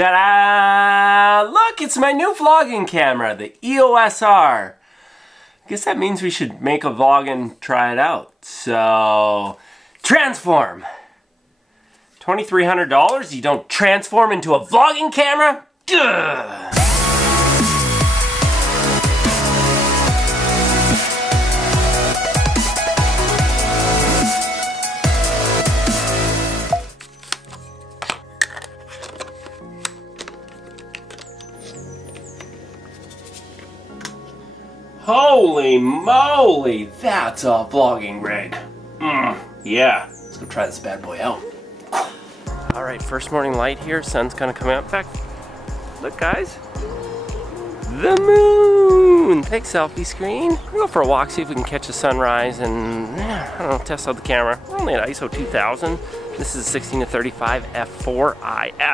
Ta-da! Look, it's my new vlogging camera, the EOS R. I guess that means we should make a vlog and try it out. So, transform! $2,300? You don't transform into a vlogging camera? Duh! Holy moly, that's a vlogging rig. Yeah, let's go try this bad boy out. All right, first morning light here, sun's kind of coming up. In fact, look guys, the moon. Take selfie screen. We'll go for a walk, see if we can catch a sunrise and, I don't know, test out the camera. We're only at ISO 2000. This is 16-35 f4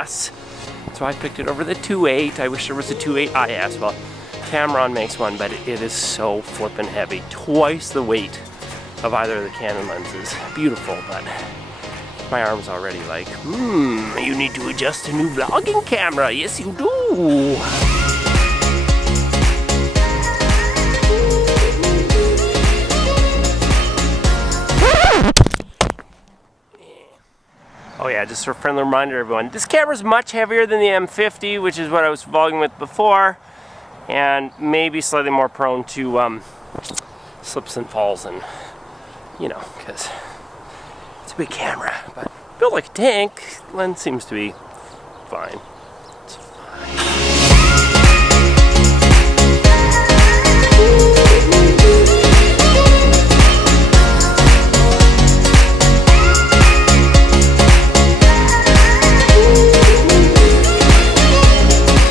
IS. So I picked it over the 2.8. I wish there was a 2.8 IS. Well, Tamron makes one, but it is so flippin' heavy. Twice the weight of either of the Canon lenses. Beautiful, but my arm's already like, you need to adjust a new vlogging camera. Yes, you do. Oh yeah, just a friendly reminder everyone, this camera's much heavier than the M50, which is what I was vlogging with before. And maybe slightly more prone to slips and falls, and you know, because it's a big camera, but built like a tank. Lens seems to be fine. It's fine.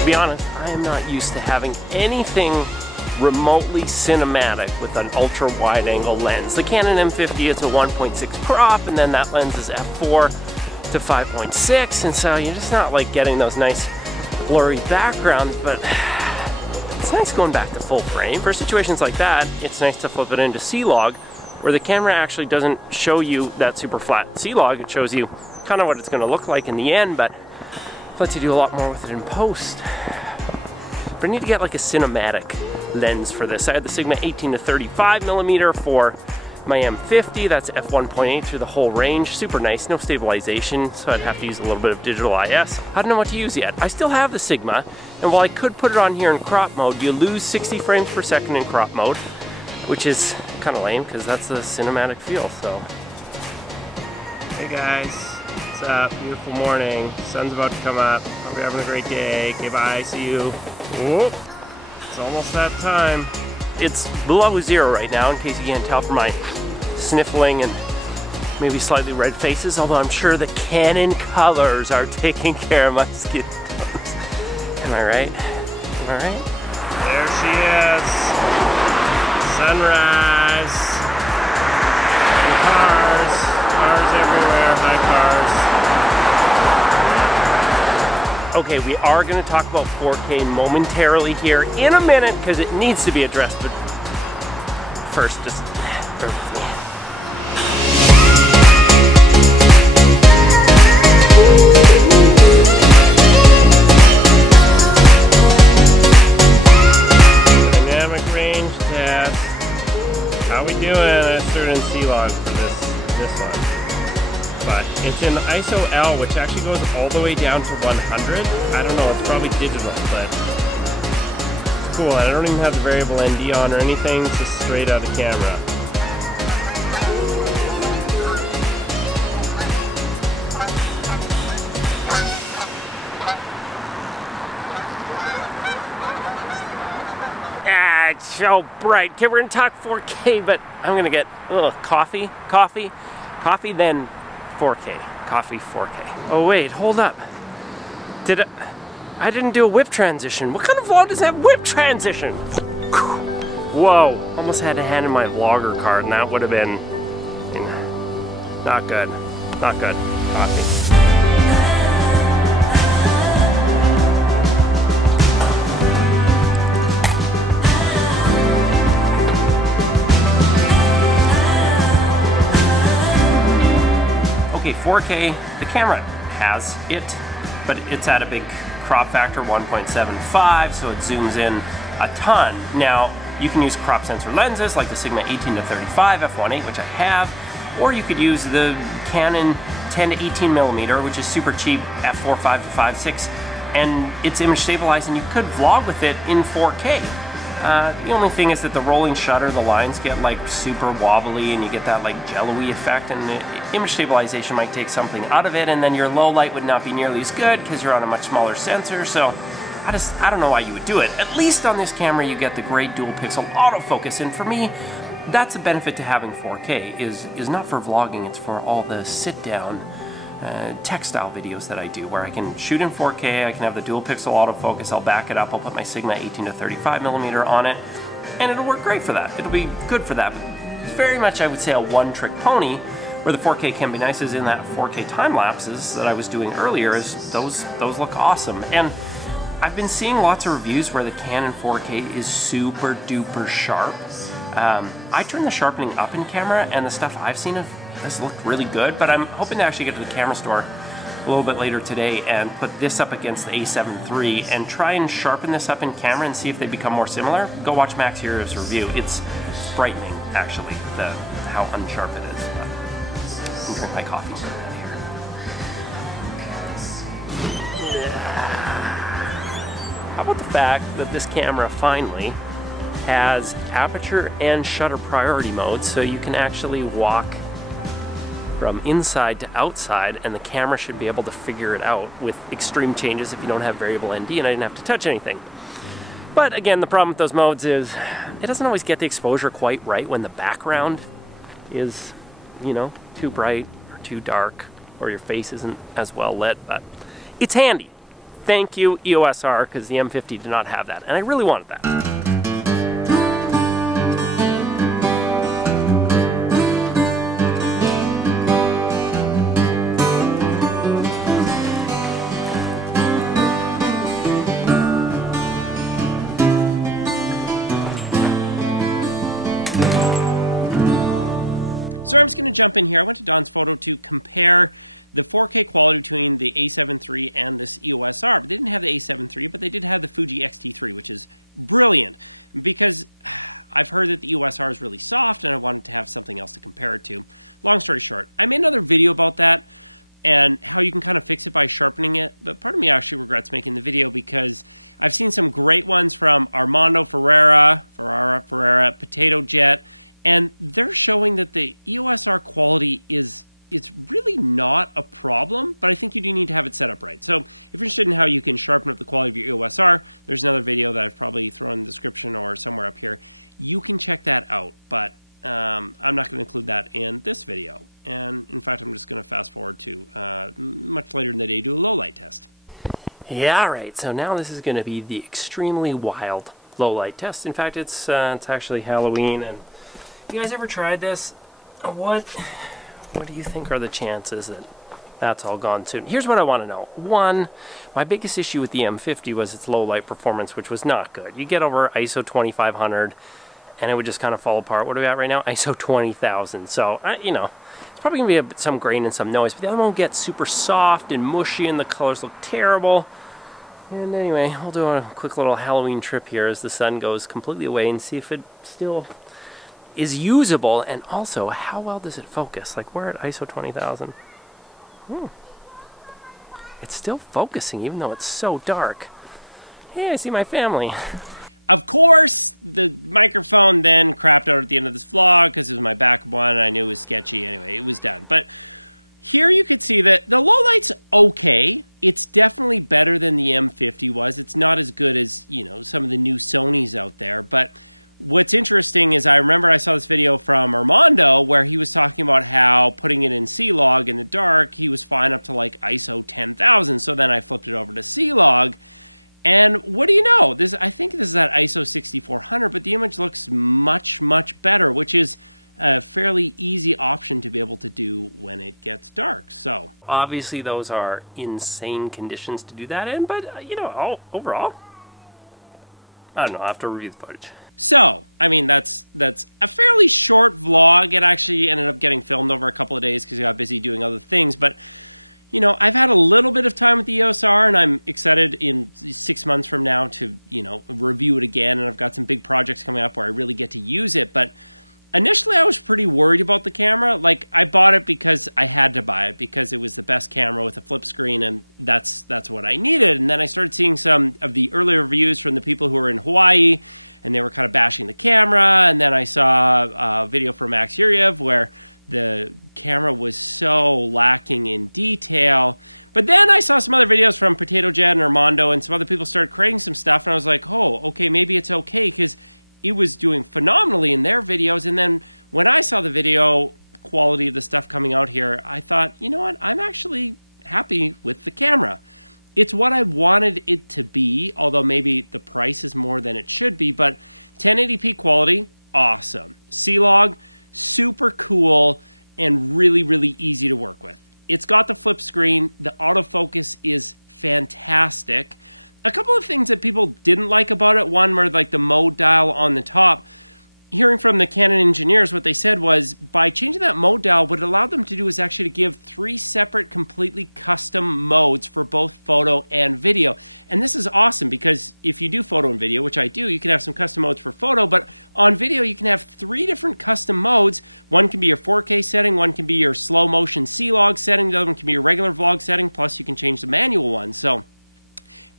To be honest, I am not used to having anything remotely cinematic with an ultra wide angle lens. The Canon M50 is a 1.6 crop, and then that lens is f4 to 5.6, and so you're just not like getting those nice blurry backgrounds, but it's nice going back to full frame. For situations like that, it's nice to flip it into C-Log, where the camera actually doesn't show you that super flat C-Log. It shows you kind of what it's going to look like in the end, but lets you do a lot more with it in post. But I need to get like a cinematic lens for this. I had the Sigma 18-35mm for my M50. That's f1.8 through the whole range. Super nice, no stabilization, so I'd have to use a little bit of digital IS. I don't know what to use yet. I still have the Sigma, and while I could put it on here in crop mode, you lose 60 frames per second in crop mode, which is kind of lame because that's the cinematic feel. So, hey guys. What's up? Beautiful morning. Sun's about to come up. Hope you're having a great day. Okay, bye. See you. Whoop. It's almost that time. It's below zero right now, in case you can't tell from my sniffling and maybe slightly red faces, although I'm sure the Canon colors are taking care of my skin tones. Am I right? Am I right? There she is. Sunrise. And cars. Cars everywhere. Hi, cars. Okay, we are going to talk about 4K momentarily here in a minute because it needs to be addressed, but first, just bear with me. Dynamic range test. How we doing? I threw it in C-Log for this one. But it's in ISO L, which actually goes all the way down to 100. I don't know, it's probably digital, but cool. And I don't even have the variable ND on or anything, it's just straight out of camera. Ah, it's so bright. Okay, we're gonna talk 4K, but I'm gonna get coffee, then 4K. Coffee 4K. Oh wait, hold up. I didn't do a whip transition. What kind of vlog does have whip transition? Whoa, almost had to hand in my vlogger card and that would have been not good. Not good. Coffee. Okay, 4K, the camera has it, but it's at a big crop factor 1.75, so it zooms in a ton. Now, you can use crop sensor lenses like the Sigma 18 to 35 f1.8, which I have, or you could use the Canon 10 to 18 millimeter, which is super cheap, f4.5 to 5.6, and it's image stabilized, and you could vlog with it in 4K. The only thing is that the rolling shutter, the lines get like super wobbly and you get that like jello-y effect, and the image stabilization might take something out of it, and then your low light would not be nearly as good because you're on a much smaller sensor. So I don't know why you would do it. At least on this camera you get the great dual pixel autofocus, and for me that's a benefit to having 4K is not for vlogging, it's for all the sit down textile videos that I do, where I can shoot in 4K, I can have the dual pixel autofocus, I'll back it up, I'll put my Sigma 18 to 35 millimeter on it, and it'll work great for that. It'll be good for that. But it's very much, I would say, a one-trick pony, where the 4K can be nice is in that 4K time lapses that I was doing earlier, is those look awesome. And I've been seeing lots of reviews where the Canon 4K is super duper sharp. I turn the sharpening up in camera, and the stuff I've seen has looked really good, but I'm hoping to actually get to the camera store a little bit later today and put this up against the A7 III and try and sharpen this up in camera and see if they become more similar. Go watch Max Hero's review. It's frightening, actually, how unsharp it is. But I'm gonna drink my coffee here. How about the fact that this camera finally has aperture and shutter priority mode, so you can actually walk from inside to outside and the camera should be able to figure it out with extreme changes if you don't have variable ND, and I didn't have to touch anything. But again, the problem with those modes is it doesn't always get the exposure quite right when the background is, you know, too bright or too dark, or your face isn't as well lit, but it's handy. Thank you, EOS R, because the M50 did not have that, and I really wanted that. So I'm just going to jump in here. I went to Don's Photo to compare the 4K quality between the A7 III and this EOS R. But they didn't have the A7 III, but they did have the Fuji X-T3, which is brilliant because I've heard that the EOS R is really soft and I wanted to have something else to compare it to. Long story short, I made another video about that and how you can kind of fix it by sharpening it. But part of me actually regrets making the video because I've seen some great ones from Armando Ferreira, Potato Jet, and they're showing that the EOS R quality it's really not a problem, but I think you do need to have it set up right. So if you're interested in how you can sharpen up the quality of your EOS R, there's another video that I've probably thrown in the description or somewhere up here. You can check that out, but I'm not going to include that in this video. And in fact, I'm just going to fast forward to much later in the day, do a low light test. Yeah, right. So now this is going to be the extremely wild low light test. In fact, it's actually Halloween, and you guys ever tried this? What do you think are the chances that that's all gone soon? Here's what I want to know. One, my biggest issue with the M50 was its low light performance, which was not good. You get over ISO 2500 and it would just kind of fall apart. What are we at right now? ISO 20,000. So, you know, it's probably going to be some grain and some noise, but the other one will get super soft and mushy and the colors look terrible. And anyway, I'll do a quick little Halloween trip here as the sun goes completely away and see if it still is usable, and also how well does it focus? Like, we're at ISO 20,000. It's still focusing even though it's so dark. Hey, I see my family. Of course, the microphone then crapped out at the end of this vlog because it was my backup one and I knew it was sketchy. Anyway, it was done. But here you could see that the low light's okay. It's definitely better than the M50 was. It's not as good as, you know, some of the new Sonys out there, but what's interesting is I remember I saw this video from Armando where he was talking about how putting it in C-Log in the dark, he was fine up to like ISO 10,000. So then I flipped it over to C-Log, and what do you know? I think this is at ISO 6400, but the image looks much, much better, which is a fairly easy option to be able to do when it gets dark. So obviously those are insane conditions to do that in, but you know, overall, I don't know, I'll have to review the footage. So, I mean, that's a fairly short vlog. It actually ended up getting filmed over a couple of days because I got busy doing other things. But you know, I've had a little bit of time with the EOS R, and I'm excited in 6 months from now to, you know, review it again. And I've got some big projects coming up where I really get to use it. But initially, I was pretty worried about the camera. Like, I bought it because I had to buy it because it was the best camera with a flip screen, and that's what I needed. And then I started seeing some of the earlier reviews from the people who were in Hawaii, and they were kind of bashing the camera. And then I saw a video from Max Yuryev where the camera was so lacking in detail. But then I saw some other videos from Potato Jet and Armando, and some other people started creating some stuff, and I was like, oh, okay, maybe it's okay, because it was doing phenomenally in their videos. And then when I saw the video quality of the stuff coming out here, I thought, you know what, I'm actually happy with the camera. It's what I wanted it to be, although maybe the price is more than it should be, but 1080p quality, awesome. C-Log, super cool, and really, really easy to work with. It's got the flip screen. The autofocus is fantastic. A couple of things that people didn't like about it. One were like the mode dial on the top. Hearing from the Canon engineers, what they said was by changing that mode dial, what it allowed them to do is actually to give 3 separate completely custom modes for both photo and video. And this is awesome because if you do photo and video, which I do, you can have some custom modes for photo, but on video you can have 3 different custom modes. One can be your 4K setting, one can be your slow motion C-Log setting, the other one can be your regular vlog setting, plus you can change the manual one. So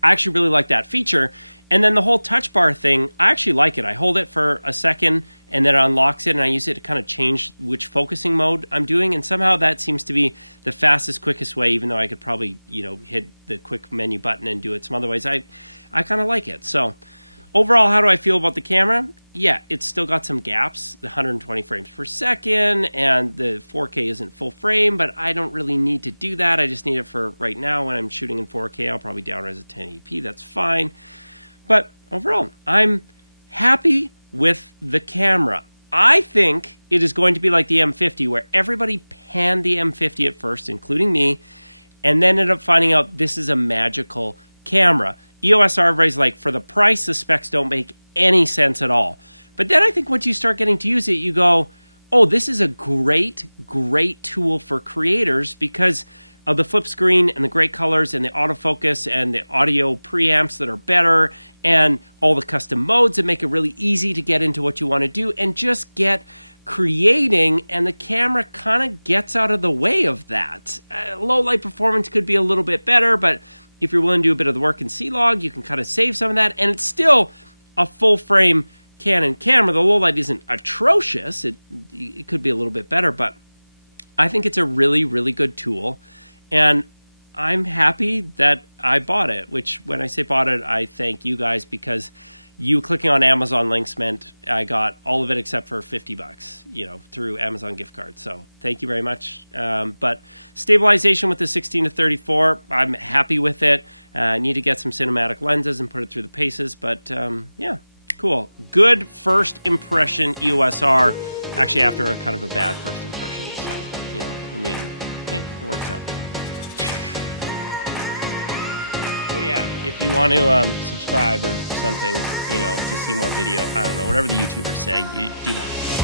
I actually really like that feature. And then the whole touch bar thing, I actually like it. I hold it for a second and then it unlocks it, and I use it to kind of change which focusing mode I'm doing. And somehow that seems to be the fastest, quickest way, even though I could probably, you know, hit the quick menu button and do it some other ways. I kind of like it. So overall, how do I feel about the camera? Yeah, it's still got some gaps, the 120 frames per second, and the 4K isn't full frame, but I don't really need to do that. I just need it for right now when I'm shooting in 4K. I'll probably downres at 1080p. That's fine. But overall, I'm happy with the camera. I think it is going to be like the M50, where everybody panned the M50 at first, including me, and then ended up finding out this is a magical camera. EOS R, everybody's like, for the price, the specs don't make any sense at all. But then I think once you start getting to use it, you go, oh, this is a great, great tool for creators because of the flip screen and the great colors and the autofocus and the audio preamps that are better and all the custom modes that make it really easy to get into what you want to do and just get creating, and the camera kind of gets out of the way of that. Low light performance could be a little bit better, but if you're willing to do a bit of the work in C-Log, you can kind of save some of that, and it's still a full frame Canon camera. The low light isn't atrocious. It could be a little bit better, but I think it's a really, really good tool. And I'm happy that I bought it, which when I say bought it, I thank you guys because you clicking on Amazon links meant I got all of it except for $50, you know, through Amazon gift card. So thank you very much. But stabilization with the 16-34, I'm happy with it. I need to get some cinematic lenses and put it through the paces, but yeah, cool. Good first impression EOS R, actually after a kind of a bad first impression. So, you know, in the end, hey, it works out. Oh yeah, if you want to subscribe or something, you know, to see more video, I don't know, whatever the YouTubers say, you do that.